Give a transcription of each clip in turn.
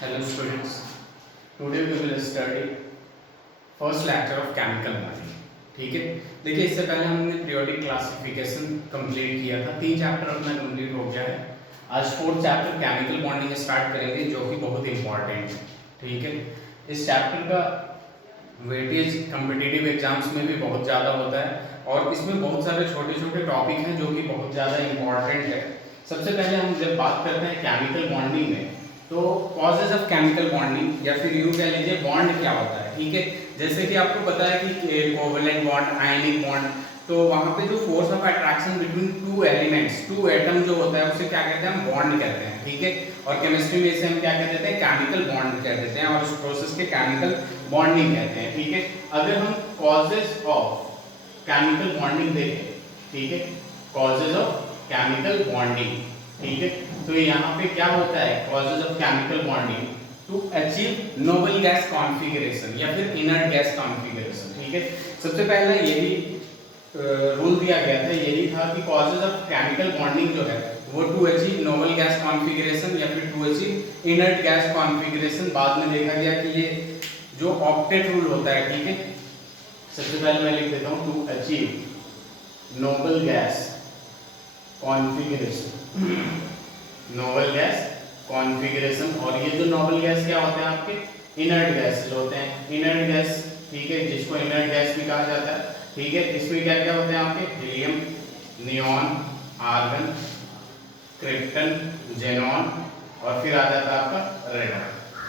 Hello students, today we will study first lecture of chemical bonding. ठीक है, देखिए इससे पहले हमने पीरियोडिक क्लासिफिकेशन कंप्लीट किया था, 3 चैप्टर अपना कंप्लीट हो गया है। आज 4th chapter chemical bonding start करेंगे जो कि बहुत इंपॉर्टेंट है। ठीक है, इस चैप्टर का वेटेज कॉम्पिटिटिव एग्जाम्स में भी बहुत ज़्यादा होता है और इसमें बहुत सारे छोटे छोटे टॉपिक हैं जो कि बहुत ज़्यादा इंपॉर्टेंट है। सबसे पहले हम जब बात करते हैं केमिकल बॉन्डिंग में, तो कॉजेज ऑफ केमिकल बॉन्डिंग या फिर यूं कह लीजिए बॉन्ड क्या होता है। ठीक है, जैसे कि आपको पता है कि कोवेलेंट बॉन्ड, आयनिक बॉन्ड, तो वहां पे जो force of attraction between two elements, two atom जो होता है उसे क्या कहते हैं, हम बॉन्ड कहते हैं। ठीक है, और केमिस्ट्री में इसे हम क्या कह देते हैं, केमिकल बॉन्ड कह देते हैं और उस प्रोसेस के केमिकल बॉन्डिंग कहते हैं। ठीक है, अगर हम कॉजेज ऑफ केमिकल बॉन्डिंग देखें, ठीक है, कॉजेज ऑफ केमिकल बॉन्डिंग, ठीक है, तो यहाँ पे क्या होता है, causes of chemical bonding to achieve noble gas configuration या फिर इनर्ट गैस कॉन्फ़िगरेशन। ठीक है, सबसे पहले यही रूल दिया गया था, यही था कि कॉजेज ऑफ केमिकल बॉन्डिंग जो है वो to achieve noble gas configuration या फिर to achieve inert gas configuration. बाद में देखा गया कि ये जो ऑक्टेट रूल होता है, ठीक है, सबसे पहले मैं लिख देता हूँ, to achieve noble gas configuration, noble gas configuration. और ये जो नोबल गैस क्या होते हैं, आपके इनर्ट गैस जो होते हैं, इनर्ट गैस, ठीक है, जिसको इनर्ट गैस भी कहा जाता है। ठीक है, इसमें क्या क्या होते हैं आपके, helium, neon, argon, krypton, xenon और फिर आ जाता है आपका रेडॉन।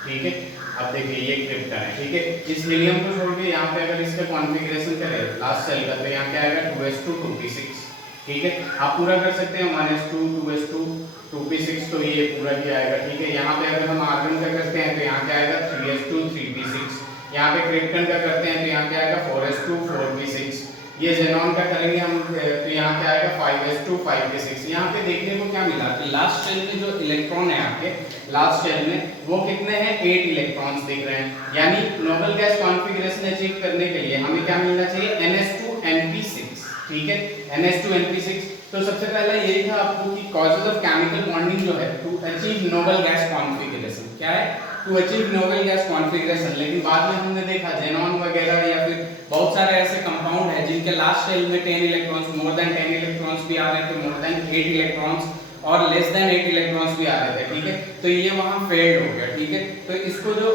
ठीक है, अब देखिए ये क्रिप्टन है। ठीक है, इस हीलियम को छोड़ के यहाँ पे अगर इसका कॉन्फ़िगरेशन करें लास्ट सेल का, तो यहाँ क्या आएगा, 2s2 2p6। ठीक है, आप पूरा कर सकते हैं, -2 2s2 2p6, तो ये पूरा ही आएगा। ठीक है, यहाँ पे अगर हम आर्गन का करते हैं तो यहाँ क्या आएगा, 3s2 3p6। यहाँ पे क्रिप्टन का करते हैं तो यहाँ क्या आएगा, 4s2 4p6। ये जेनॉन का करेंगे हम तो यहाँ क्या आएगा, 5s2 5p6। यहाँ पे देखने को क्या मिला कि लास्ट शेल में जो इलेक्ट्रॉन है आपके, लास्ट शेल में वो कितने हैं, 8 इलेक्ट्रॉन्स दिख रहे हैं। यानी नोबल गैस कॉन्फ़िगरेशन अचीव करने के लिए हमें क्या मिलना चाहिए, ns2np6। ठीक है, ns2np6। तो सबसे पहले यही था आपको कि कॉजेज ऑफ केमिकल बॉन्डिंग जो है to achieve noble gas configuration, क्या है, to achieve noble gas configuration. लेकिन बाद में हमने देखा जेनॉन वगैरह या फिर बहुत सारे ऐसे कंपाउंड है जिनके लास्ट शेल में 10 इलेक्ट्रॉन्स, मोर देन 10 इलेक्ट्रॉन्स भी आ रहे थे, मोर देन 8 इलेक्ट्रॉन्स और लेस देन 8 इलेक्ट्रॉन्स भी आ रहे थे। ठीक है, तो ये वहां फेल्ड हो गया। ठीक है, तो इसको जो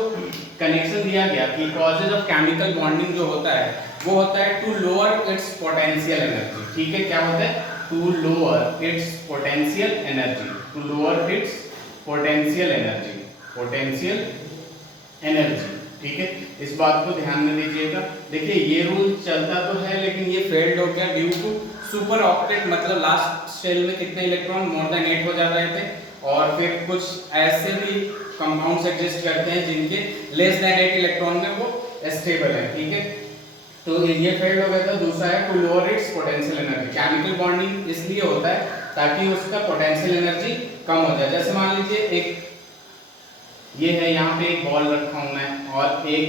कनेक्शन दिया गया कि कॉजेज ऑफ केमिकल बॉन्डिंग जो होता है वो होता है to lower its potential energy. ठीक है, क्या होता है, to lower its potential energy, to lower its potential energy, potential energy. ठीक है, इस बात को ध्यान में दीजिएगा। देखिए ये रूल चलता तो है लेकिन ये फेल्ड हो गया ड्यू टू सुपर ऑक्टेट, मतलब लास्ट शेल में कितने इलेक्ट्रॉन, मोर देन 8 हो जा रहे थे। और फिर कुछ ऐसे भी कंपाउंड्स एग्जिस्ट करते हैं जिनके लेस देन 8 इलेक्ट्रॉन में वो स्टेबल है। ठीक है, तो ये फेल्ड हो गया था। दूसरा है to lower its potential energy. Chemical bonding इसलिए होता है ताकि उसका पोटेंशियल एनर्जी कम हो जाए। जैसे मान लीजिए एक ये है, यहाँ पे एक बॉल रखा हूं मैं और एक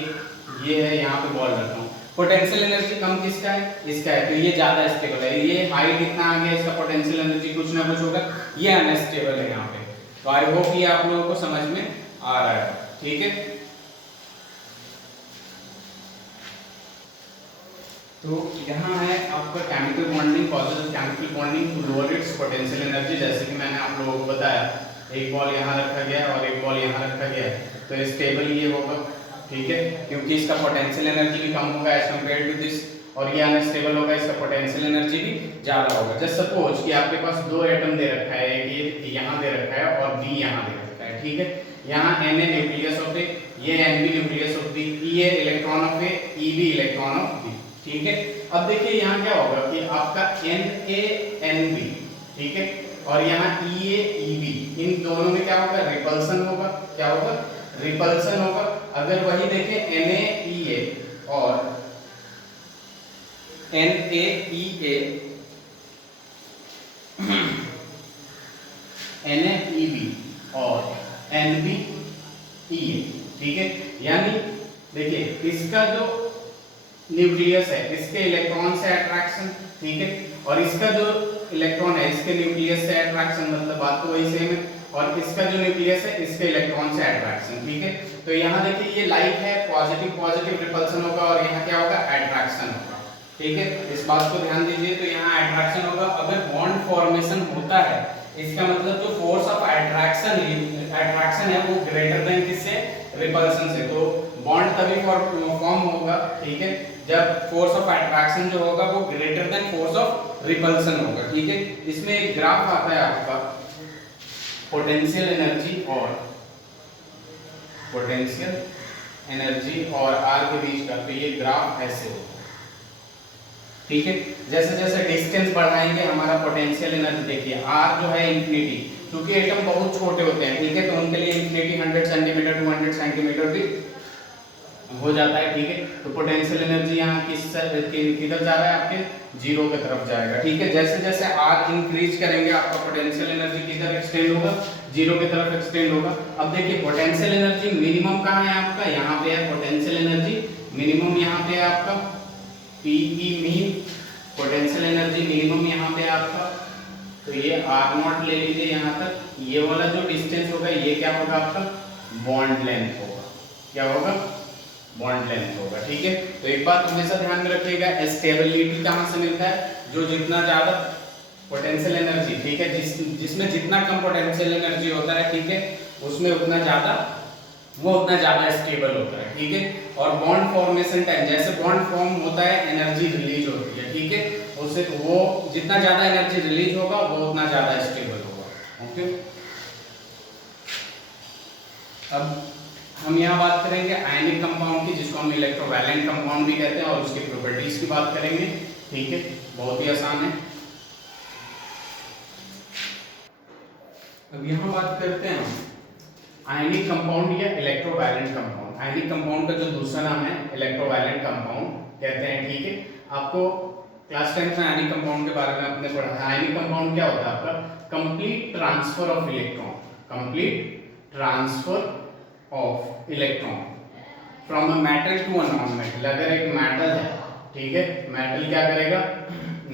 ये है, यहाँ पे बॉल रखा हूं, पोटेंशियल एनर्जी कम किसका है, इसका है, तो ये ज्यादा स्टेबल है। ये हाइट इतना आ गया, इसका पोटेंशियल एनर्जी कुछ ना कुछ होगा, ये अनस्टेबल है यहाँ पे। तो आई होप ये आप लोगों को समझ में आ रहा है। ठीक है, तो यहाँ है आपका chemical bonding, causes of chemical bonding to lower its potential energy. जैसे कि मैंने आप लोगों को बताया, एक बॉल यहाँ रखा गया है और एक बॉल यहाँ रखा गया है, तो स्टेबल ये होगा। ठीक है, क्योंकि इसका पोटेंशियल एनर्जी भी कम होगा एज कम्पेयर टू दिस, और ये अनस्टेबल होगा, इसका पोटेंशियल एनर्जी भी ज्यादा होगा। जस्ट सपोज कि आपके पास दो एटम दे रखा है, एक ये यहाँ दे रखा है और बी यहाँ दे रखा है। ठीक है, यहाँ Na न्यूक्लियस ऑफ ए, ये Nb nucleus of B, E a electron of A, Eb electron of B. ठीक है, अब देखिए यहाँ क्या होगा कि आपका NaNb, ठीक है, और यहाँ EaEb, इन दोनों में क्या होगा, रिपल्सन होगा। क्या होगा, रिपल्सन होगा। अगर वही देखें NaEa और NaEa NaEb और NbEa, ठीक है, यानी देखिए इसका जो न्यूक्लियस है, इसके इलेक्ट्रॉन से अट्रैक्शन, ठीक है, और इसका जो इलेक्ट्रॉन है इसके न्यूक्लियस से अट्रैक्शन, मतलब बात तो वही सेम है। और इसका जो न्यूक्लियस है इसके इलेक्ट्रॉन से अट्रैक्शन, ठीक है। तो यहाँ देखिए ये लाइक है, पॉजिटिव पॉजिटिव रिपल्सन होगा और यहाँ क्या होगा, अट्रैक्शन होगा, ठीक है। इस बात को ध्यान दीजिए। तो यहाँ अट्रैक्शन होगा। अगर बॉन्ड फॉर्मेशन होता है इसका मतलब जो फोर्स ऑफ अट्रैक्शन है वो ग्रेटर देन किससे, रिपल्सन से। तो बॉन्ड तभी फॉर्म होगा, ठीक है, जब फोर्स ऑफ अट्रैक्शन जो होगा वो greater than force of repulsion होगा, ठीक है। इसमें एक ग्राफ आता है आपका पोटेंशियल एनर्जी और आर के बीच का। तो ये ग्राफ ऐसे होगा, ठीक है। जैसे जैसे डिस्टेंस बढ़ाएंगे हमारा पोटेंशियल एनर्जी, देखिए आर जो है इंफिनिटी, क्योंकि एटम बहुत छोटे होते हैं, ठीक है, तो उनके लिए इंफिनिटी 100 सेंटीमीटर 200 सेंटीमीटर भी हो जाता है, ठीक है। तो पोटेंशियल एनर्जी यहाँ किधर जा रहा है, आपके जीरो की तरफ जाएगा, ठीक है। जैसे जैसे आर इंक्रीज करेंगे आपका पोटेंशियल एनर्जी किधर एक्सटेंड होगा, जीरो की तरफ एक्सटेंड होगा। अब देखिए पोटेंशियल एनर्जी मिनिमम कहाँ है आपका, यहाँ पे है पोटेंशियल एनर्जी मिनिमम, यहाँ पे है आपका PE mean, potential energy minimum यहाँ पे है आपका। तो ये आर नॉट ले लीजिए यहाँ तक, ये वाला जो डिस्टेंस होगा ये क्या होगा आपका, बॉन्ड लेंथ होगा, क्या होगा, बॉन्ड लेंथ होगा, ठीक है। तो एक बात हमेशा ध्यान में रखिएगा, स्टेबिलिटी कहाँ से मिलता है, जो जितना ज्यादा पोटेंशियल एनर्जी, ठीक है, जिसमें जितना कम पोटेंशियल एनर्जी होता है, ठीक है, उसमें उतना ज्यादा स्टेबल होता है, ठीक है। और बॉन्ड फॉर्मेशन टाइम, जैसे बॉन्ड फॉर्म होता है एनर्जी रिलीज होती है, ठीक है, उससे वो जितना ज्यादा एनर्जी रिलीज होगा वो उतना ज्यादा स्टेबल होगा, ओके। अब हम यहाँ बात करेंगे आयनिक कंपाउंड की, जिसको हम इलेक्ट्रोवैलेंट कंपाउंड भी कहते हैं, और उसकी प्रॉपर्टीज की बात करेंगे, ठीक है, बहुत ही आसान है। अब यहाँ बात करते हैं आयनिक कंपाउंड या इलेक्ट्रोवैलेंट कंपाउंड। आयनिक कंपाउंड का जो दूसरा नाम है इलेक्ट्रोवैलेंट कंपाउंड कहते हैं, ठीक है। आपको क्लास 10 में आयनिक कंपाउंड के बारे में आपने पढ़ा है। आयनिक कंपाउंड क्या होता है आपका, complete transfer of electron, complete transfer of electron from a metal to a non metal. अगर एक मेटल है, ठीक है, मेटल क्या करेगा,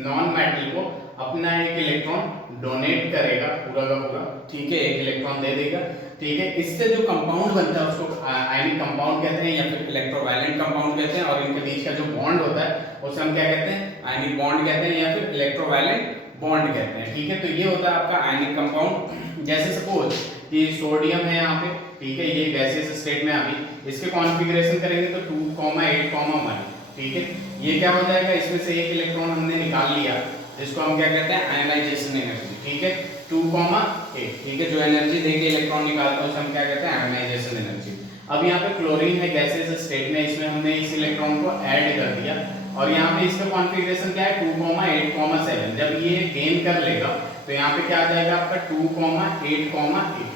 नॉन मेटल को अपना एक इलेक्ट्रॉन डोनेट करेगा पूरा का पूरा, ठीक है, एक इलेक्ट्रॉन दे देगा, ठीक है। इससे जो कंपाउंड बनता है उसको आयनिक कंपाउंड कहते हैं या फिर इलेक्ट्रोवैलेंट कंपाउंड कहते हैं। और इनके बीच का जो बॉन्ड होता है उसे हम क्या कहते हैं, आयनिक बॉन्ड कहते हैं या फिर इलेक्ट्रोवैलेंट बॉन्ड कहते हैं, ठीक है। तो ये होता है आपका आयनिक कंपाउंड। जैसे सपोज कि सोडियम है यहाँ पे, ठीक है, ये गैसियस स्टेट में अभी इसके कॉन्फ़िगरेशन करेंगे तो 2,8,1, ठीक है। ये क्या हो जाएगा, इसमें से एक इलेक्ट्रॉन हमने निकाल लिया, जिसको हम क्या कहते हैं, आयनाइजेशन एनर्जी, ठीक है, 2,8, ठीक है। जो एनर्जी देके इलेक्ट्रॉन निकालता है उसे हम क्या कहते हैं, आयनाइजेशन एनर्जी। अब यहाँ पे क्लोरीन है गैसियस स्टेट में, इसमें हमने इस इलेक्ट्रॉन को ऐड कर दिया और यहाँ पे इसका कॉन्फ़िगरेशन क्या है, 2,8,7। जब ये गेन कर लेगा तो यहाँ पे क्या आ जाएगा आपका 2,8,8,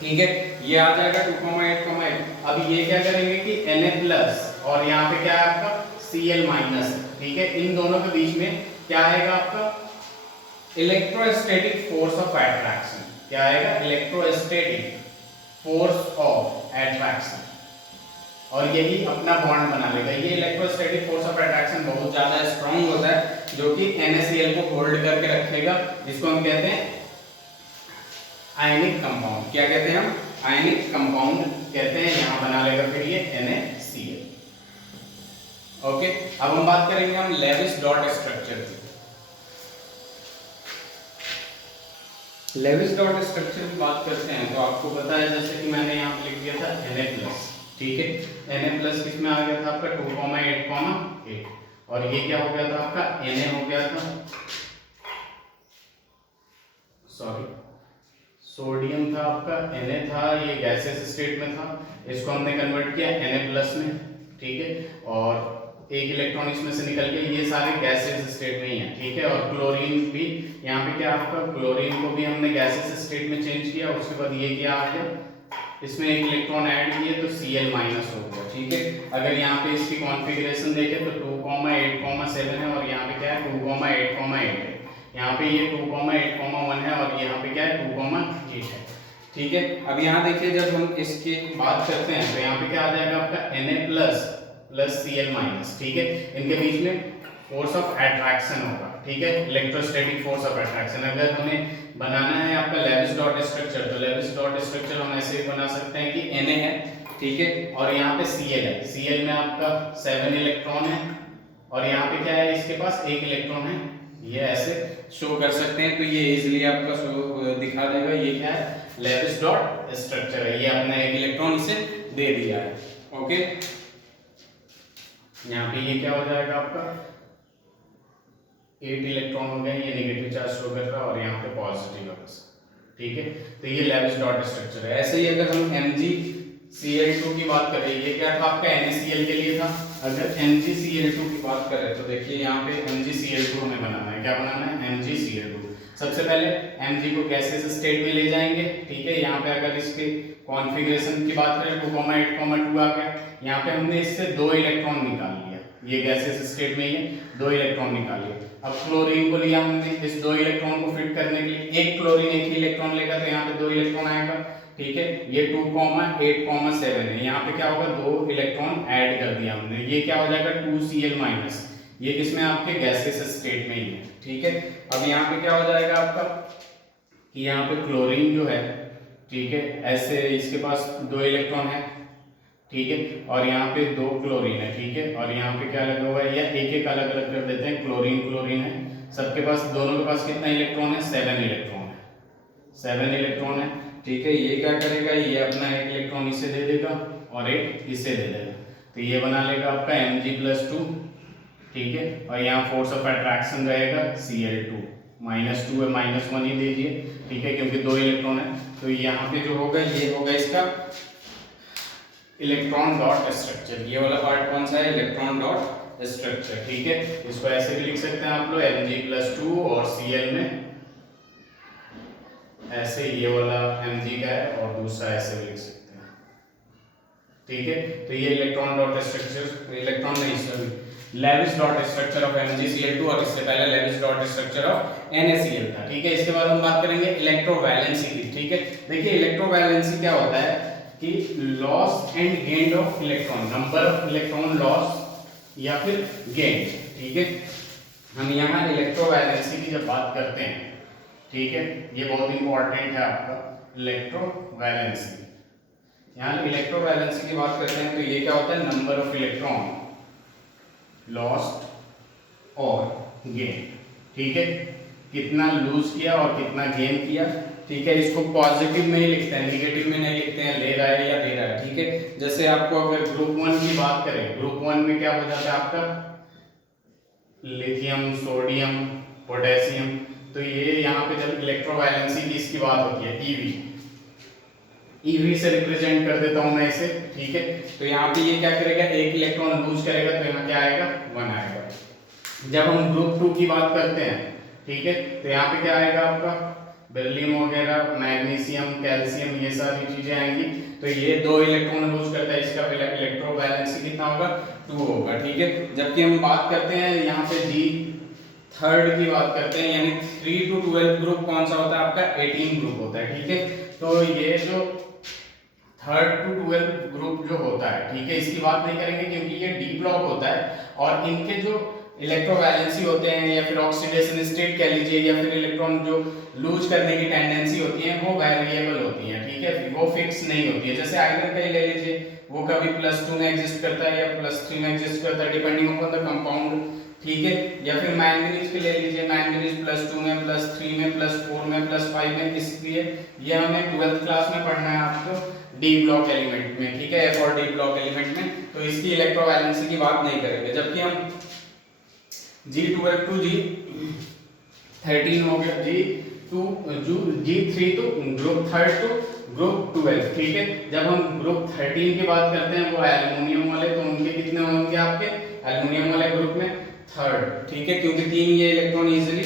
ठीक है, ये आ जाएगा 2,8,8। अब ये क्या करेंगे कि Na+ और यहाँ पे क्या है आपका Cl-, ठीक है। इन दोनों के बीच में क्या आएगा आपका इलेक्ट्रोस्टैटिक फोर्स ऑफ अट्रैक्शन। क्या आएगा, इलेक्ट्रोस्टैटिक फोर्स ऑफ अट्रैक्शन, और यही अपना बॉन्ड बना लेगा। ये इलेक्ट्रोस्टैटिक फोर्स ऑफ अट्रैक्शन बहुत ज्यादा स्ट्रांग होता है, जो कि NaCl को होल्ड करके रखेगा, जिसको हम कहते हैं आयनिक कंपाउंड। क्या कहते हैं हम, आयनिक कंपाउंड कहते हैं। यहां बना लेगा फिर ये NaCl, ओके। अब हम बात करेंगे हम लेविस डॉट स्ट्रक्चर की। लेविस डॉट स्ट्रक्चर की बात करते हैं तो आपको पता है, जैसे कि मैंने यहाँ पे लिख दिया था Na+, ठीक है। Na+ किसमें आ गया था आपका 2,8,8, और ये क्या हो गया था आपका Na हो गया था, सॉरी, सोडियम था आपका, Na था, ये गैसियस स्टेट में था, इसको हमने कन्वर्ट किया Na+ में, ठीक है। और एक इलेक्ट्रॉन इसमें से निकल के, ये सारे गैसियस स्टेट में ही है, ठीक है। और क्लोरीन भी यहाँ पे क्या आपका, क्लोरीन को भी हमने गैसियस स्टेट में चेंज किया, उसके बाद ये क्या आ गया, इसमें एक इलेक्ट्रॉन ऐड किए तो Cl- हो गया, ठीक है। अगर यहाँ पे इसकी कॉन्फ़िगरेशन देखें तो 2,8,7 है, और यहाँ पे क्या है 2,8,8 है। यहाँ पे ये 2,8,1 है, और यहाँ पे क्या है 2,8 है, ठीक है। अब यहाँ देखिए जब हम इसकी बात करते हैं तो यहाँ पे क्या आ जाएगा आपका Na+ प्लस Cl-, ठीक है। इनके बीच में फोर्स ऑफ अट्रैक्शन होगा, ठीक है, इलेक्ट्रोस्टैटिक फोर्स ऑफ अट्रैक्शन। अगर हमें बनाना है आपका लेविस डॉट स्ट्रक्चर, तो लेविस डॉट स्ट्रक्चर हम ऐसे भी बना सकते हैं कि Na है, ठीक है, और यहाँ पे Cl है, Cl में आपका 7 इलेक्ट्रॉन है और यहाँ पे क्या है, इसके पास 1 इलेक्ट्रॉन है, ये ऐसे शो कर सकते हैं। तो ये इजीली आपका शो दिखा देगा ये क्या है, लेविस डॉट स्ट्रक्चर है, ये आपने 1 इलेक्ट्रॉन इसे दे दिया है। ओके, यहाँ पे ये क्या हो जाएगा आपका 8 इलेक्ट्रॉन हो गए, ये नेगेटिव चार्ज शो कर रहा है और यहाँ पे पॉजिटिव है बस, ठीक है। तो ये लेविस डॉट स्ट्रक्चर है। ऐसे ही अगर हम MgCl2 की बात करें, ये क्या था आपका NaCl के लिए था। अगर MgCl2 की बात करें तो देखिए यहाँ पे MgCl2 हमें बनाना है, क्या बनाना है, MgCl2। सबसे पहले Mg को गैसियस स्टेट में ले जाएंगे, ठीक है। यहाँ पे अगर इसके कॉन्फ़िगरेशन की बात करें 2,8,2 आ गया, यहाँ पे हमने इससे 2 इलेक्ट्रॉन निकाल लिया, ये गैसियस स्टेट में ही है, 2 इलेक्ट्रॉन निकाल लिए। अब क्लोरीन को लिया हमने, इस 2 इलेक्ट्रॉन को फिट करने के लिए एक क्लोरीन 1 ही इलेक्ट्रॉन लेगा, तो यहाँ पे 2 इलेक्ट्रॉन आएगा, ठीक है। ये 2,8,7 है, यहाँ पे क्या होगा 2 इलेक्ट्रॉन ऐड कर दिया हमने, ये क्या हो जाएगा 2Cl-, ये किसमें आपके गैसियस स्टेट में ही है, ठीक है। अब यहाँ पे क्या हो जाएगा आपका कि यहाँ पे क्लोरीन जो है, ठीक है, ऐसे इसके पास 2 इलेक्ट्रॉन है, ठीक है, और यहाँ पे 2 क्लोरीन है, ठीक है, और यहाँ पे क्या लगा हुआ है, या एक एक अलग अलग कर देते हैं, क्लोरीन क्लोरीन है, सबके पास, दोनों के पास कितना इलेक्ट्रॉन है, 7 इलेक्ट्रॉन है, 7 इलेक्ट्रॉन है, ठीक है। ये क्या करेगा, ये अपना 1 इलेक्ट्रॉन इसे दे देगा और 1 इसे दे देगा, तो ये बना लेगा आपका Mg+2, ठीक है, और यहाँ फोर्स ऑफ अट्रैक्शन रहेगा Cl2, -2 है, -1 ही दीजिए, ठीक है, क्योंकि 2 इलेक्ट्रॉन है। तो यहाँ पे जो होगा ये होगा इसका इलेक्ट्रॉन डॉट स्ट्रक्चर, ये वाला पार्ट कौन सा है, इलेक्ट्रॉन डॉट स्ट्रक्चर, ठीक है। इसको ऐसे भी लिख सकते हैं आप लोग Mg+2 और Cl में ऐसे, ये वाला Mg का है और दूसरा ऐसे भी लिख सकते हैं, ठीक है। तो ये इलेक्ट्रॉन डॉट स्ट्रक्चर, इलेक्ट्रॉन नहीं sorry Lewis dot structure of MgCl2, और इससे पहले Lewis dot structure of NaCl था, ठीक है। इसके बाद हम बात करेंगे इलेक्ट्रोवैलेंसी की, ठीक है। देखिए इलेक्ट्रोवैलेंसी क्या होता है कि loss and gain of electron, number of electron loss या फिर गेन, ठीक है। हम यहाँ इलेक्ट्रोवैलेंसी की जब बात करते हैं, ठीक है, ये बहुत इंपॉर्टेंट है आपका इलेक्ट्रोवैलेंसी। यहाँ इलेक्ट्रोवैलेंसी की बात करते हैं तो ये क्या होता है, नंबर ऑफ इलेक्ट्रॉन लॉस्ट और गेन, ठीक है, कितना लूज किया और कितना गेन किया, ठीक है। इसको पॉजिटिव में ही लिखते हैं, निगेटिव में नहीं लिखते हैं, ले रहा है या दे रहा है, ठीक है। जैसे आपको अगर ग्रुप 1 की बात करें, ग्रुप 1 में क्या हो जाता है आपका लिथियम, सोडियम, पोटेशियम, तो ये यहाँ पे जब इलेक्ट्रोवैलेंसी की इसकी बात होती है ईवी से रिप्रेजेंट कर देता हूं मैं इसे, ठीक है। तो यहाँ पे ये क्या करेगा, 1 इलेक्ट्रॉन लूज करेगा, तो यहाँ क्या आएगा 1 आएगा। जब हम ग्रुप 2 की बात करते हैं, ठीक है, तो यहाँ पे क्या आएगा आपका बेरिलियम वगैरह, मैग्नीशियम, कैल्शियम, ये सारी चीजें आएंगी। तो ये 2 इलेक्ट्रॉन लूज करता है, इसका इलेक्ट्रोवैलेंसी कितना होगा 2 होगा, ठीक है। जबकि हम बात करते हैं यहाँ पे थर्ड की बात करते हैं, यानी 3 to 12 ग्रुप कौन सा होता है आपका 18 ग्रुप होता है, ठीक है। तो ये जो 3rd to 12 ग्रुप जो होता है, ठीक है, इसकी बात नहीं करेंगे क्योंकि ये डी ब्लॉक होता है और इनके जो इलेक्ट्रोवैलेंसी होते हैं या फिर ऑक्सीडेशन स्टेट कह लीजिए या फिर इलेक्ट्रॉन जो लूज करने की टेंडेंसी होती है वो वेरिएबल होती है, ठीक है, वो फिक्स नहीं होती है। जैसे आयरन का ही ले लीजिए, वो कभी +2 में एग्जिस्ट करता है या +3 में एग्जिस्ट करता है डिपेंडिंग अपॉन द कंपाउंड, ठीक है। या फिर मैंगनीज के ले लीजिए, मैंगनीज +2 में, +3 में, +4 में, +5 में, इसलिए ये हमें 12th क्लास में पढ़ना है आपको डी ब्लॉक एलिमेंट में, ठीक है, F और डी ब्लॉक एलिमेंट में। तो इसकी इलेक्ट्रोवैलेंसी की बात नहीं करेंगे। जबकि हम G12 to G13 हो गया, G3 तो ग्रुप 3rd to ग्रुप 12, ठीक है। जब हम ग्रुप 13 की बात करते हैं वो एल्युमिनियम वाले, तो उनके कितने होंगे आपके एल्युमिनियम वाले ग्रुप में 3rd, ठीक है, क्योंकि 3 ये इलेक्ट्रॉन इजीली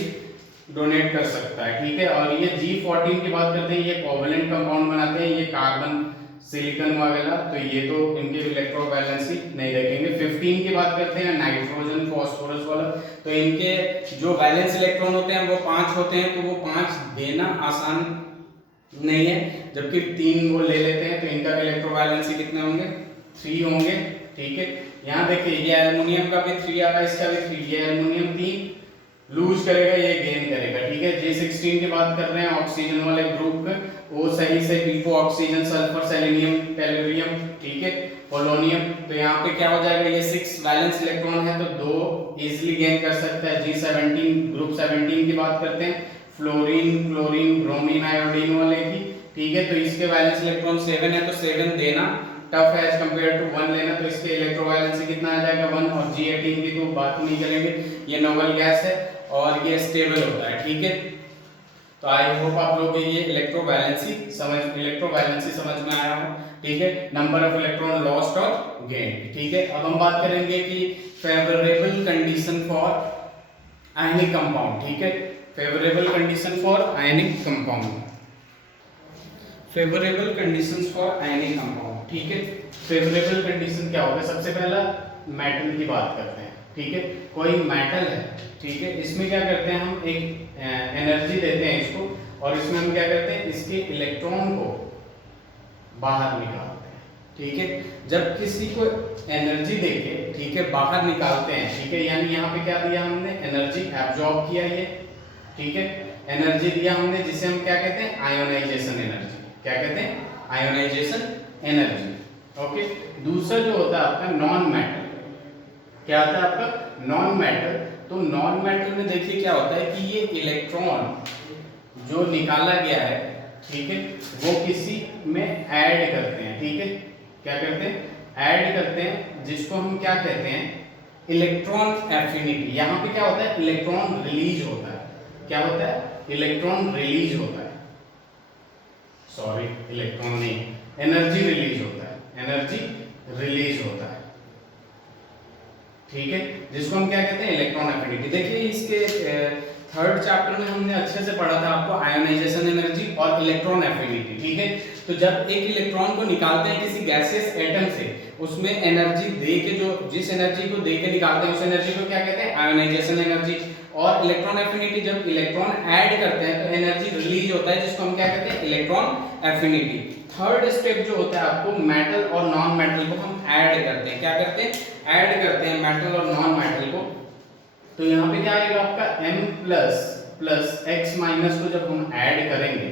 डोनेट कर सकता है, ठीक है। और ये G14 की बात करते हैं, ये कोवेलेंट कंपाउंड बनाते हैं, ये कार्बन, सिलिकॉन वगैरह, तो ये तो इनके इलेक्ट्रोवैलेंसी नहीं देखेंगे। 15 की बात करते हैं नाइट्रोजन, फास्फोरस वाला, तो इनके जो वैलेंस इलेक्ट्रॉन होते हैं वो 5 होते हैं, तो वो 5 देना आसान नहीं है, जबकि 3 वो ले लेते हैं, तो इनका इलेक्ट्रोवैलेंसी कितने होंगे 3 होंगे, ठीक है। यहाँ देखिए ये एल्युमिनियम का भी 3 आ रहा है, इसका भी 3, ये एल्युमिनियम 3, लूज करेगा, ये गेन करेगा, ठीक है। J16 की बात कर रहे हैं ऑक्सीजन वाले ग्रुप का, वो सही से hippo oxygen, sulphur, selenium, tellurium, ठीक है, पोलोनियम। तो यहाँ पे क्या हो जाएगा, ये 6 वैलेंस इलेक्ट्रॉन है तो 2 इजीली गेन कर सकता है। G17 ग्रुप 17 की बात करते हैं, फ्लोरीन, क्लोरीन, ब्रोमीन, आयोडीन वाले की, ठीक है। तो इसके वैलेंस इलेक्ट्रॉन 7 है तो 7 देना टफ है एज कंपेयर टू 1 लेना, तो इसके इलेक्ट्रोवैलेंसी कितना आ जाएगा 1। और G18 की तो बात नहीं करेंगे, ये नोबल गैस है और ये स्टेबल होता है, ठीक है। तो आई होप आप लोग ये इलेक्ट्रोवैलेंसी समझ में आया हो, ठीक है। नंबर ऑफ इलेक्ट्रॉन लॉस्ट और गेन, ठीक है। अब हम बात करेंगे कि favourable condition for ionic compound, ठीक है। Favourable condition for ionic compound, favourable conditions for ionic compound, ठीक है। फेवरेबल कंडीशन क्या होगा, सबसे पहला मेटल की बात करते हैं, ठीक है। कोई मेटल है, ठीक है, इसमें क्या करते हैं हम एक एनर्जी देते हैं इसको, और इसमें हम क्या करते हैं इसके इलेक्ट्रॉन को बाहर निकालते हैं, ठीक है। जब किसी को एनर्जी देके, ठीक है, बाहर निकालते हैं, ठीक है, यानी यहाँ पे क्या दिया हमने, एनर्जी एब्जॉर्ब किया ये, ठीक है, एनर्जी दिया हमने जिसे हम क्या कहते हैं आयोनाइजेशन एनर्जी, क्या कहते हैं आयोनाइजेशन एनर्जी, ओके। दूसरा जो होता है आपका नॉन मेटल, क्या होता है आपका नॉन मेटल। तो नॉन मेटल में देखिए क्या होता है कि ये इलेक्ट्रॉन जो निकाला गया है, ठीक है, वो किसी में ऐड करते हैं, ठीक है, क्या करते हैं ऐड करते हैं, जिसको हम क्या कहते हैं इलेक्ट्रॉन एफिनिटी। यहाँ पे क्या होता है इलेक्ट्रॉन रिलीज होता है, क्या होता है इलेक्ट्रॉन रिलीज होता है, सॉरी इलेक्ट्रॉन नहीं, एनर्जी रिलीज होता है, एनर्जी रिलीज होता है, ठीक है, जिसको हम क्या कहते हैं इलेक्ट्रॉन एफिनिटी। देखिए इसके थर्ड चैप्टर में हमने अच्छे से पढ़ा था आपको आयोनाइजेशन एनर्जी और इलेक्ट्रॉन एफिनिटी, ठीक है। तो जब एक इलेक्ट्रॉन को निकालते हैं किसी गैसियस एटम से, उसमें एनर्जी दे के, जो जिस एनर्जी को दे के निकालते हैं उस एनर्जी को क्या कहते हैं आयोनाइजेशन एनर्जी। और इलेक्ट्रॉन एफिनिटी, जब इलेक्ट्रॉन ऐड करते हैं तो एनर्जी रिलीज होता है, जिसको हम क्या कहते हैं इलेक्ट्रॉन एफिनिटी। थर्ड स्टेप जो होता है आपको मेटल और नॉन मेटल को हम ऐड करते हैं, क्या करते हैं ऐड करते हैं मेटल और नॉन मेटल को। तो यहाँ पे क्या आएगा आपका m प्लस x माइनस को जब हम ऐड करेंगे,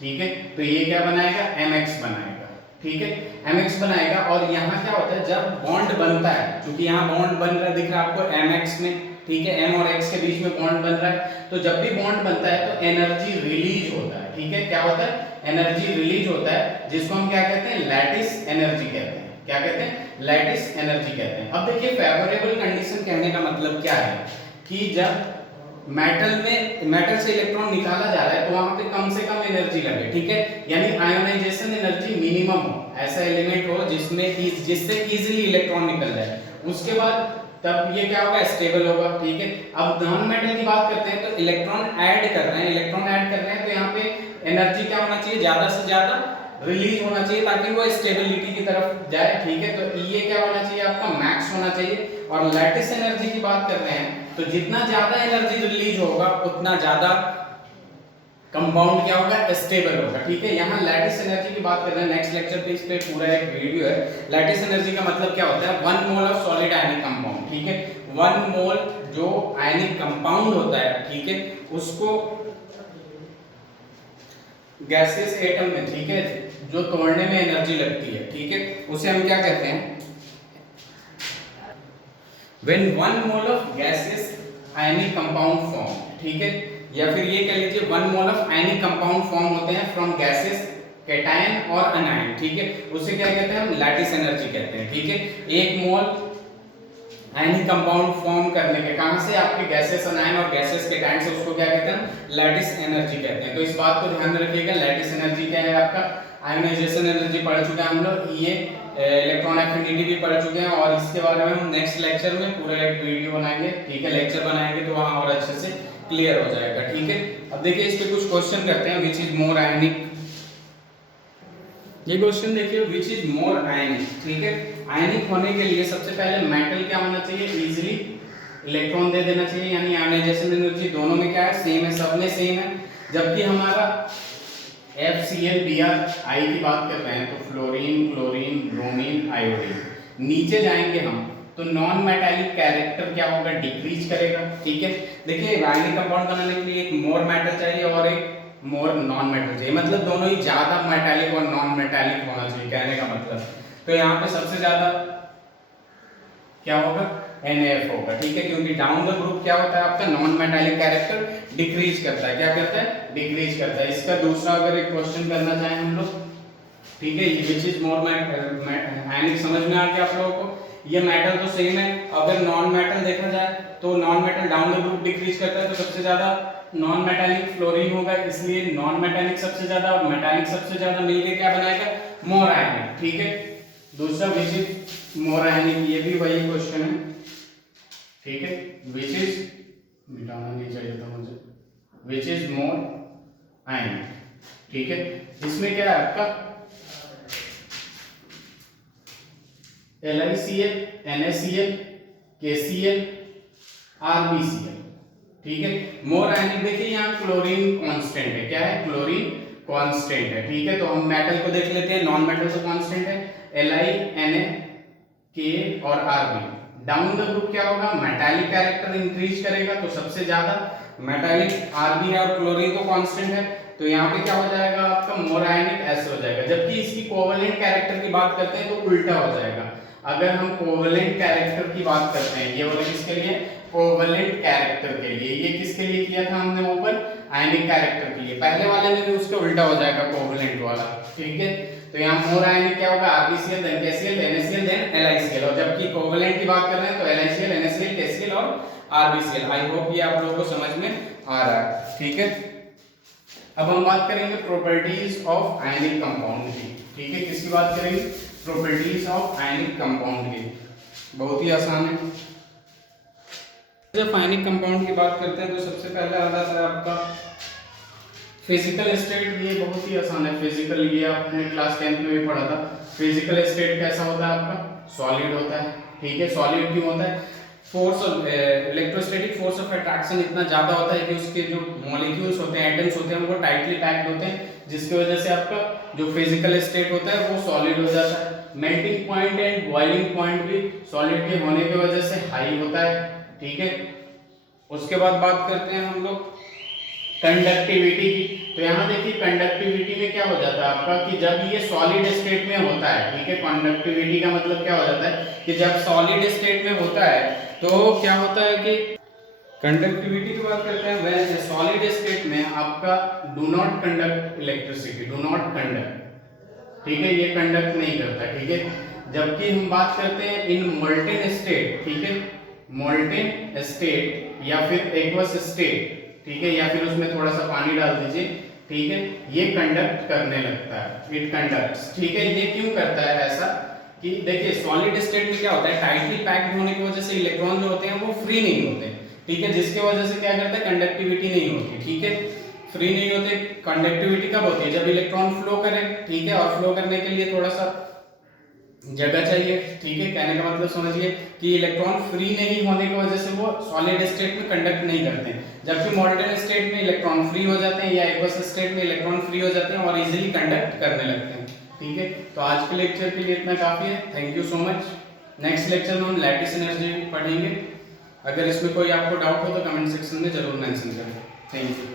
ठीक है, तो ये क्या बनाएगा mx बनाएगा, ठीक है, mx बनाएगा। और यहाँ क्या होता है जब बॉन्ड बनता है, क्योंकि यहाँ बॉन्ड बन रहा है दिख रहा है आपको mx में, ठीक है, m और x के बीच में बॉन्ड बन रहा है, तो जब भी बॉन्ड बनता है तो एनर्जी रिलीज होता है, ठीक है, क्या होता है एनर्जी रिलीज होता है, जिसको हम क्या कहते हैं लैटिस एनर्जी कहते हैं, क्या कहते हैं लैटिस एनर्जी कहते हैं। अब देखिए फेवरेबल कंडीशन कहने का मतलब क्या है कि जब मेटल से इलेक्ट्रॉन निकाला जा रहा है तो वहां पे कम से कम एनर्जी लगे, ठीक है, यानी आयोनाइजेशन एनर्जी मिनिमम हो, ऐसा एलिमेंट हो जिससे इजीली इलेक्ट्रॉन निकल जाए, उसके बाद तब ये क्या होगा स्टेबल होगा, ठीक है। अब नॉन मेटल की बात करते हैं तो इलेक्ट्रॉन ऐड कर रहे हैं, तो यहाँ पे एनर्जी क्या होना चाहिए ज्यादा से ज्यादा रिलीज होना चाहिए ताकि वो स्टेबिलिटी की तरफ जाए, ठीक है। तो ये क्या होना चाहिए आपका मैक्स होना चाहिए। और लैटिस एनर्जी की बात कर रहे हैं तो जितना ज्यादा एनर्जी रिलीज होगा उतना ज्यादा कंपाउंड क्या होगा स्टेबल होगा, ठीक है। यहाँ लैटिस एनर्जी की बात कर रहे हैं, नेक्स्ट लेक्चर पे इस पे पूरा एक वीडियो है। लैटिस एनर्जी का मतलब क्या होता है 1 mole of solid ionic compound, ठीक है, 1 मोल जो आयनिक कंपाउंड होता है, ठीक है, उसको गैसियस एटम में, ठीक है, जो तोड़ने में एनर्जी लगती है, ठीक है, उसे हम क्या कहते हैं when 1 mole of gaseous ionic compound form, ठीक है, या फिर ये कह लीजिए 1 mole of ionic compound form होते हैं फ्रॉम गैसेस कैटायन और अनायन, ठीक है, उसे क्या कहते हैं हम लैटिस एनर्जी कहते हैं, ठीक है। 1 मोल आयनिक कंपाउंड फॉर्म करने के कहां से आपके गैसेस अनायन और गैसेस कैटायन से, उसको क्या कहते हैं लैटिस एनर्जी कहते हैं। तो इस बात को ध्यान में रखिएगा, लैटिस एनर्जी क्या है आपका आयोनाइजेशन एनर्जी पढ़ चुके हैं हम लोग, ये इलेक्ट्रॉन एफिनिटी भी पढ़ चुके हैं, और इसके बारे में हम नेक्स्ट लेक्चर में पूरा एक वीडियो बनाएंगे, ठीक है, लेक्चर बनाएंगे तो वहां और अच्छे से क्लियर हो जाएगा, ठीक है। अब देखिए इस पे कुछ क्वेश्चन करते हैं, विच इज मोर आयनिक, ये क्वेश्चन देखिए विच इज मोर आयनिक, ठीक है। आयनिक होने के लिए सबसे पहले मेटल क्या होना चाहिए इजीली इलेक्ट्रॉन दे देना चाहिए, यानी आयोनाइजेशन एनर्जी दोनों में क्या है सेम है, सब में सेम है। जबकि हमारा FCl Br I की बात कर रहे हैं तो फ्लोरीन, क्लोरीन, ब्रोमीन, आयोडीन, नीचे जाएंगे हम तो नॉन मेटालिक कैरेक्टर क्या होगा, डिक्रीज करेगा। ठीक है, देखिए आयनिक कंपाउंड बनाने के लिए एक मोर मेटल चाहिए और एक मोर नॉन मेटल चाहिए, मतलब दोनों ही ज्यादा मेटालिक और नॉन मेटालिक होना चाहिए, कहने का मतलब। तो यहाँ पे सबसे ज्यादा क्या होगा, NaF होगा। ठीक है, क्योंकि डाउन द ग्रुप क्या होता है आपका, नॉन मेटालिक कैरेक्टर डिक्रीज करता है। क्या करता है, डिक्रीज करता है। इसका दूसरा अगर एक क्वेश्चन करना चाहें हम लोग, ठीक है, ये विच इज मोर आयनिक, समझ में आ गया आप लोगों को। ये मेटल तो सेम है, अगर नॉन मेटल देखा जाए तो non metal down the group decrease करता है, तो सबसे ज्यादा नॉन मेटालिक फ्लोरीन होगा, इसलिए नॉन मेटालिक सबसे ज्यादा और मेटालिक सबसे ज्यादा मिलके क्या बनाएगा, मोर आयनिक। ठीक है, दूसरा विच इज मोर आयनिक, ये भी वही क्वेश्चन है। ठीक है, विच इज, मिटाना नहीं चाहिए था मुझे, विच इज मोर आयनिक। ठीक है, इसमें क्या है आपका LiCl, NaCl, KCl, RbCl। ठीक है, मोर आयनिक देखिए यहाँ क्लोरीन कांस्टेंट है, क्या है, क्लोरीन कांस्टेंट है। ठीक है, तो हम मेटल को देख लेते हैं, नॉन मेटल तो कांस्टेंट है Li, Na, K और Rb। डाउन द ग्रुप क्या होगा, मेटालिक कैरेक्टर इंक्रीज करेगा, तो सबसे ज्यादा मेटालिक Rb और क्लोरीन तो कांस्टेंट है, तो यहाँ पे क्या हो जाएगा आपका, मोर आयनिक ऐसे हो जाएगा। जबकि इसकी कोवेलेंट कैरेक्टर की बात करते हैं तो उल्टा हो जाएगा। अगर हम कोवेलेंट कैरेक्टर की बात करते हैं, ये वाला किसके लिए, कोवेलेंट कैरेक्टर के लिए, ये किसके लिए किया था हमने ऊपर, आयनिक कैरेक्टर के लिए, पहले वाले में भी उसके उल्टा हो जाएगा कोवेलेंट वाला। ठीक है, तो यहाँ मोर आयनिक क्या होगा, RbCl, then KCl, NaCl, then LiCl, और जबकि कोवेलेंट की बात कर रहे हैं तो LiCl, NaCl, KCl और RbCl। आई होप ये आप लोगों को समझ में आ रहा है। ठीक है, अब हम बात करेंगे प्रॉपर्टीज ऑफ आयनिक कंपाउंड की। ठीक है, किसकी बात करेंगे, प्रॉपर्टीज ऑफ आयनिक कंपाउंड की, बहुत ही आसान है। जब आयनिक कंपाउंड की बात करते हैं तो सबसे पहले आ जाता है आपका फिजिकल स्टेट। ये बहुत ही आसान है, फिजिकल, ये आपने क्लास 10th में भी पढ़ा था। फिजिकल स्टेट कैसा होता है आपका, सॉलिड होता है। ठीक है, सॉलिड क्यों होता है, force of electrostatic force of attraction इतना ज्यादा होता है कि उसके जो मॉलिक्यूल्स होते हैं, एटम्स होते हैं, वो टाइटली पैक्ड होते हैं, जिसकी वजह से आपका जो फिजिकल स्टेट होता है वो सॉलिड हो जाता है। Melting point and boiling point भी सॉलिड के होने की वजह से हाई होता है। ठीक है, उसके बाद बात करते हैं हम लोग कंडक्टिविटी की। तो यहाँ देखिए कंडक्टिविटी में क्या हो जाता है आपका कि जब ये सॉलिड स्टेट में होता है, ठीक है, कंडक्टिविटी का मतलब क्या हो जाता है कि जब सॉलिड स्टेट में होता है तो क्या होता है कि कंडक्टिविटी की बात करते हैं, वह सॉलिड स्टेट में आपका do not conduct electricity, do not conduct. ठीक है, ये कंडक्ट नहीं करता। ठीक है, जबकि हम बात करते हैं इन मोल्टेन स्टेट, ठीक है, मोल्टेन स्टेट या फिर एक्वस स्टेट, ठीक है, या फिर उसमें थोड़ा सा पानी डाल दीजिए। ठीक है, ये कंडक्ट करने लगता है, इट कंडक्ट्स। ठीक है, ये क्यों करता है ऐसा कि देखिए सॉलिड स्टेट में क्या होता है, टाइटली पैक्ड होने की वजह से इलेक्ट्रॉन जो होते हैं वो फ्री नहीं होते। ठीक है, जिसके वजह से क्या करता है, कंडक्टिविटी नहीं होती। ठीक है, फ्री नहीं होते। कंडक्टिविटी कब होती है, जब इलेक्ट्रॉन फ्लो करे। ठीक है, और फ्लो करने के लिए थोड़ा सा जगह चाहिए। ठीक है, कहने का मतलब समझिए कि इलेक्ट्रॉन फ्री नहीं होने की वजह से वो सॉलिड स्टेट में कंडक्ट नहीं करते हैं, जबकि मोल्टेन स्टेट में इलेक्ट्रॉन फ्री हो जाते हैं या एक्वस स्टेट में इलेक्ट्रॉन फ्री हो जाते हैं और इजीली कंडक्ट करने लगते हैं। ठीक है, तो आज के लेक्चर के लिए इतना काफी है। Thank you so much. Next lecture में हम लैटिस एनर्जी पढ़ेंगे। अगर इसमें कोई आपको डाउट हो तो कमेंट सेक्शन में जरूर मेंशन करें। Thank you.